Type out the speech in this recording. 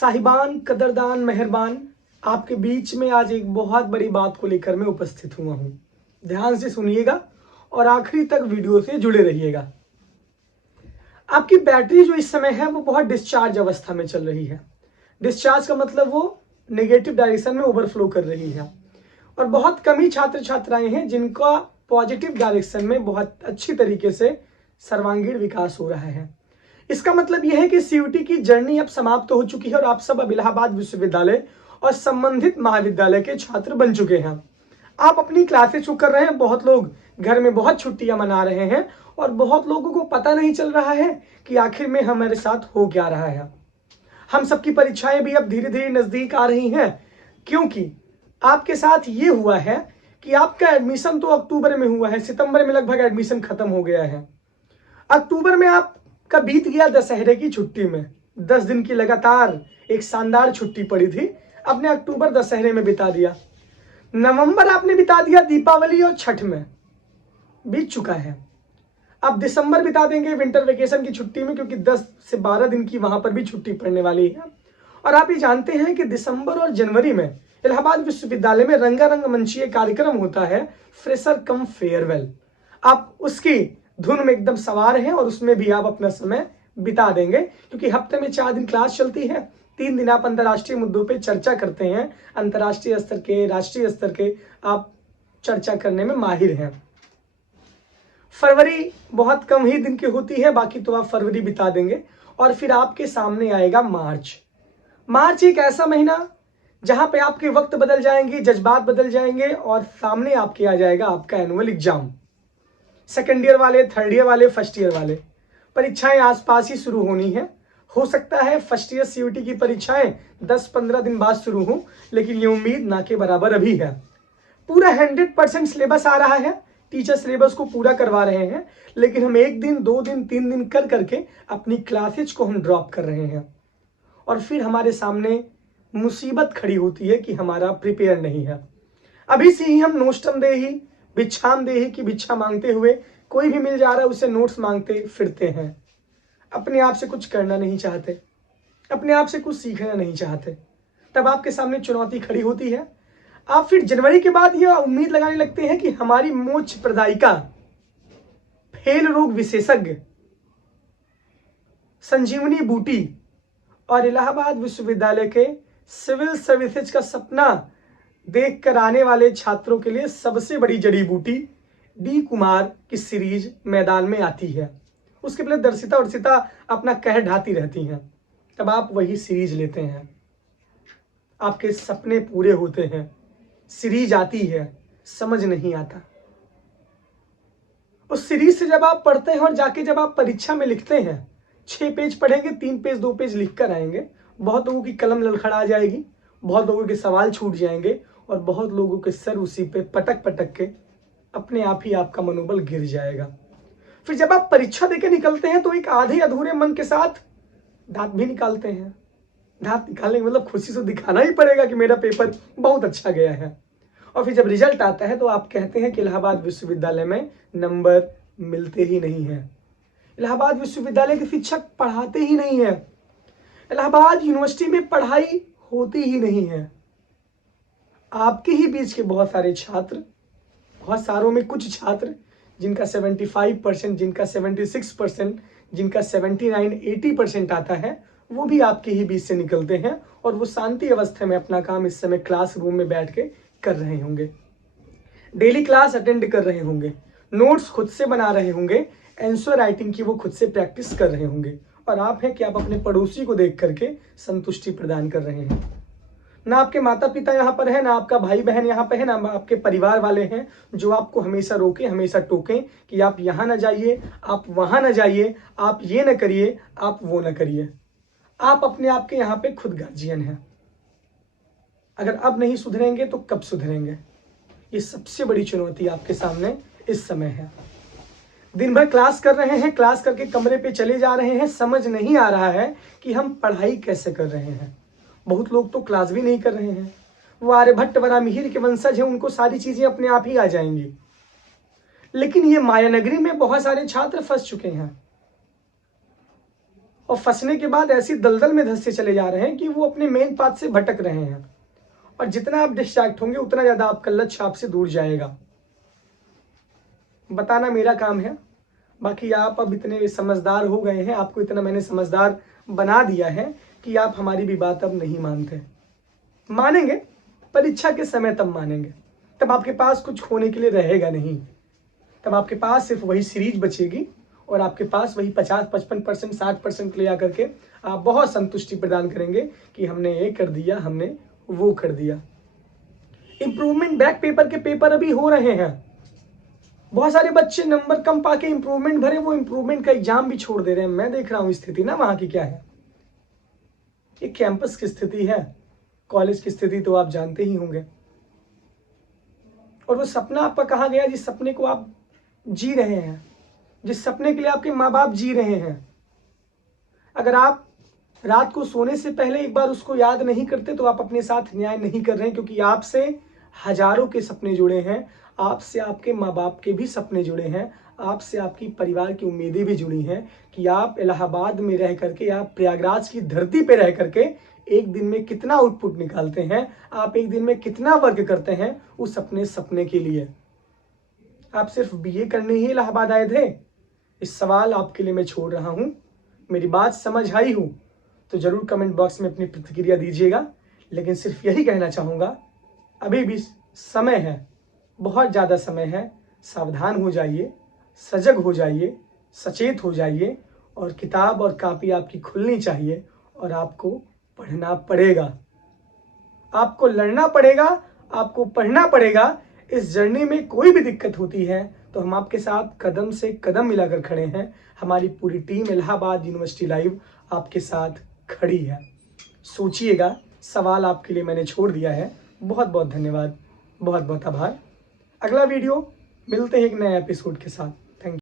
साहिबान, कदरदान, मेहरबान, आपके बीच में आज एक बहुत बड़ी बात को लेकर मैं उपस्थित हुआ हूं। ध्यान से सुनिएगा और आखिरी तक वीडियो से जुड़े रहिएगा। आपकी बैटरी जो इस समय है वो बहुत डिस्चार्ज अवस्था में चल रही है। डिस्चार्ज का मतलब वो नेगेटिव डायरेक्शन में ओवरफ्लो कर रही है और बहुत कम ही छात्र छात्राएं हैं जिनका पॉजिटिव डायरेक्शन में बहुत अच्छी तरीके से सर्वांगीण विकास हो रहा है। इसका मतलब यह है कि सीयूटी की जर्नी अब समाप्त हो चुकी है और आप सब अब इलाहाबाद विश्वविद्यालय और संबंधित महाविद्यालय के छात्र बन चुके हैं। आप अपनी क्लासेस शुरू कर रहे हैं। बहुत लोग घर में बहुत छुट्टियां मना रहे हैं और बहुत लोगों को पता नहीं चल रहा है कि आखिर में हमारे साथ हो क्या रहा है। हम सबकी परीक्षाएं भी अब धीरे धीरे नजदीक आ रही हैं, क्योंकि आपके साथ ये हुआ है कि आपका एडमिशन तो अक्टूबर में हुआ है, सितंबर में लगभग एडमिशन खत्म हो गया है। अक्टूबर में आपका बीत गया दशहरे की छुट्टी में, 10 दिन की लगातार एक शानदार छुट्टी पड़ी थी, आपने अक्टूबर दशहरे में बिता दिया। नवंबर आपने बिता दिया दीपावली और छठ में, बीत चुका है। अब दिसंबर बिता देंगे विंटर वेकेशन की छुट्टी में, क्योंकि 10 से 12 दिन की वहां पर भी छुट्टी पड़ने वाली है। और आप ये जानते हैं कि दिसंबर और जनवरी में इलाहाबाद विश्वविद्यालय में रंगारंग मंचीय कार्यक्रम होता है, फ्रेशर कम फेयरवेल। आप उसकी धुन में एकदम सवार हैं और उसमें भी आप अपना समय बिता देंगे, क्योंकि हफ्ते में 4 दिन क्लास चलती है, 3 दिन आप अंतर्राष्ट्रीय मुद्दों पे चर्चा करते हैं। अंतर्राष्ट्रीय स्तर के, राष्ट्रीय स्तर के आप चर्चा करने में माहिर हैं। फरवरी बहुत कम ही दिन की होती है, बाकी तो आप फरवरी बिता देंगे और फिर आपके सामने आएगा मार्च। मार्च एक ऐसा महीना जहां पे आपके वक्त बदल जाएंगे, जज्बात बदल जाएंगे और सामने आपके आ जाएगा आपका एनुअल एग्जाम। सेकेंड ईयर वाले, थर्ड ईयर वाले, फर्स्ट ईयर वाले परीक्षाएं आसपास ही शुरू होनी है। हो सकता है फर्स्ट ईयर सीयूटी की परीक्षाएं 10-15 दिन बाद शुरू हो, लेकिन ये उम्मीद ना के बराबर अभी है। पूरा 100% सिलेबस आ रहा है, टीचर सिलेबस को पूरा करवा रहे हैं, लेकिन हम 1 दिन, 2 दिन, 3 दिन कर करके अपनी क्लासेज को हम ड्रॉप कर रहे हैं और फिर हमारे सामने मुसीबत खड़ी होती है कि हमारा प्रिपेयर नहीं है। अभी से ही हम नोस्टम देही, भिक्षाम देही की भिक्षा मांगते हुए, कोई भी मिल जा रहा है उसे नोट्स मांगते फिरते हैं। अपने आप से कुछ करना नहीं चाहते, अपने आप से कुछ सीखना नहीं चाहते। तब आपके सामने चुनौती खड़ी होती है। आप फिर जनवरी के बाद यह उम्मीद लगाने लगते हैं कि हमारी मोक्ष प्रदायिका, फेल रोग विशेषज्ञ, संजीवनी बूटी और इलाहाबाद विश्वविद्यालय के सिविल सर्विसेज का सपना देख कर आने वाले छात्रों के लिए सबसे बड़ी जड़ी बूटी डी कुमार की सीरीज मैदान में आती है। उसके पहले दर्शिता अपना कहर ढाती रहती हैं, तब आप वही सीरीज लेते हैं, आपके सपने पूरे होते हैं। सीरीज आती है, समझ नहीं आता। उस सीरीज से जब आप पढ़ते हैं और जाके जब आप परीक्षा में लिखते हैं, 6 पेज पढ़ेंगे, 3 पेज 2 पेज लिख कर आएंगे। बहुत लोगों की कलम लड़खड़ा जाएगी, बहुत लोगों के सवाल छूट जाएंगे और बहुत लोगों के सर उसी पे पटक पटक के अपने आप ही आपका मनोबल गिर जाएगा। फिर जब आप परीक्षा देके निकलते हैं तो एक आधे अधूरे मन के साथ दांत भी निकालते हैं। दांत निकालने मतलब खुशी से दिखाना ही पड़ेगा कि मेरा पेपर बहुत अच्छा गया है। और फिर जब रिजल्ट आता है तो आप कहते हैं कि इलाहाबाद विश्वविद्यालय में नंबर मिलते ही नहीं है, इलाहाबाद विश्वविद्यालय के शिक्षक पढ़ाते ही नहीं है, इलाहाबाद यूनिवर्सिटी में पढ़ाई होती ही नहीं है। आपके ही बीच के बहुत सारे छात्र, बहुत सारों में कुछ छात्र जिनका 75%, जिनका 76%, जिनका 79-80% आता है, वो भी आपके ही बीच से निकलते हैं और वो शांति अवस्था में अपना काम इस समय क्लासरूम में बैठ के कर रहे होंगे, डेली क्लास अटेंड कर रहे होंगे, नोट्स खुद से बना रहे होंगे, आंसर राइटिंग की वो खुद से प्रैक्टिस कर रहे होंगे। और आप हैं कि आप अपने पड़ोसी को देख करके संतुष्टि प्रदान कर रहे हैं। ना आपके माता पिता यहाँ पर है, ना आपका भाई बहन यहाँ पे है, ना आपके परिवार वाले हैं जो आपको हमेशा रोके, हमेशा टोकें कि आप यहाँ ना जाइए, आप वहाँ ना जाइए, आप ये ना करिए, आप वो ना करिए। आप अपने आप के यहाँ पे खुद गार्जियन हैं। अगर अब नहीं सुधरेंगे तो कब सुधरेंगे? ये सबसे बड़ी चुनौती आपके सामने इस समय है। दिन भर क्लास कर रहे हैं, क्लास करके कमरे पे चले जा रहे हैं, समझ नहीं आ रहा है कि हम पढ़ाई कैसे कर रहे हैं। बहुत लोग तो क्लास भी नहीं कर रहे हैं, वो आर्यभट्ट वरामिहिर के वंशज हैं, उनको सारी चीजें अपने आप ही आ जाएंगी। लेकिन ये मायानगरी में बहुत सारे छात्र फंस चुके हैं। और फंसने के बाद ऐसी दलदल में धंसते चले जा रहे हैं कि वो अपने मेन पाथ से भटक रहे हैं। और जितना आप डिस्ट्रैक्ट होंगे उतना ज़्यादा आपका लक्ष्य आपसे दूर जाएगा। बताना मेरा काम है। बाकी आप अब इतने समझदार हो गए हैं, आपको इतना मैंने समझदार बना दिया है कि आप हमारी भी बात अब नहीं मानते। मानेंगे, परीक्षा के समय तब मानेंगे, तब आपके पास कुछ खोने के लिए रहेगा नहीं। तब आपके पास सिर्फ वही सीरीज बचेगी और आपके पास वही 50-55%, 60% ले आकर के आप बहुत संतुष्टि प्रदान करेंगे कि हमने ये कर दिया, हमने वो कर दिया। इंप्रूवमेंट बैक पेपर के पेपर अभी हो रहे हैं। बहुत सारे बच्चे नंबर कम पाके इंप्रूवमेंट भरे, वो इंप्रूवमेंट का एग्जाम भी छोड़ दे रहे हैं। मैं देख रहा हूं स्थिति ना वहां की क्या है। ये कैंपस की स्थिति है, कॉलेज की स्थिति तो आप जानते ही होंगे। और वो सपना आपका कहाँ गया जिस सपने को आप जी रहे हैं, जिस सपने के लिए आपके माँ बाप जी रहे हैं। अगर आप रात को सोने से पहले एक बार उसको याद नहीं करते तो आप अपने साथ न्याय नहीं कर रहे हैं, क्योंकि आपसे हजारों के सपने जुड़े हैं, आपसे आपके माँ बाप के भी सपने जुड़े हैं, आपसे आपकी परिवार की उम्मीदें भी जुड़ी हैं कि आप इलाहाबाद में रह करके, आप प्रयागराज की धरती पे रह करके एक दिन में कितना आउटपुट निकालते हैं, आप एक दिन में कितना वर्क करते हैं उस अपने सपने के लिए। आप सिर्फ बीए करने ही इलाहाबाद आए थे? इस सवाल आपके लिए मैं छोड़ रहा हूं। मेरी बात समझ आई हो तो जरूर कमेंट बॉक्स में अपनी प्रतिक्रिया दीजिएगा। लेकिन सिर्फ यही कहना चाहूँगा, अभी भी समय है, बहुत ज़्यादा समय है। सावधान हो जाइए, सजग हो जाइए, सचेत हो जाइए और किताब और कापी आपकी खुलनी चाहिए और आपको पढ़ना पड़ेगा, आपको लड़ना पड़ेगा, आपको पढ़ना पड़ेगा। इस जर्नी में कोई भी दिक्कत होती है तो हम आपके साथ कदम से कदम मिलाकर खड़े हैं। हमारी पूरी टीम इलाहाबाद यूनिवर्सिटी लाइव आपके साथ खड़ी है। सोचिएगा, सवाल आपके लिए मैंने छोड़ दिया है। बहुत बहुत धन्यवाद, बहुत बहुत आभार। अगला वीडियो मिलते हैं एक नए एपिसोड के साथ।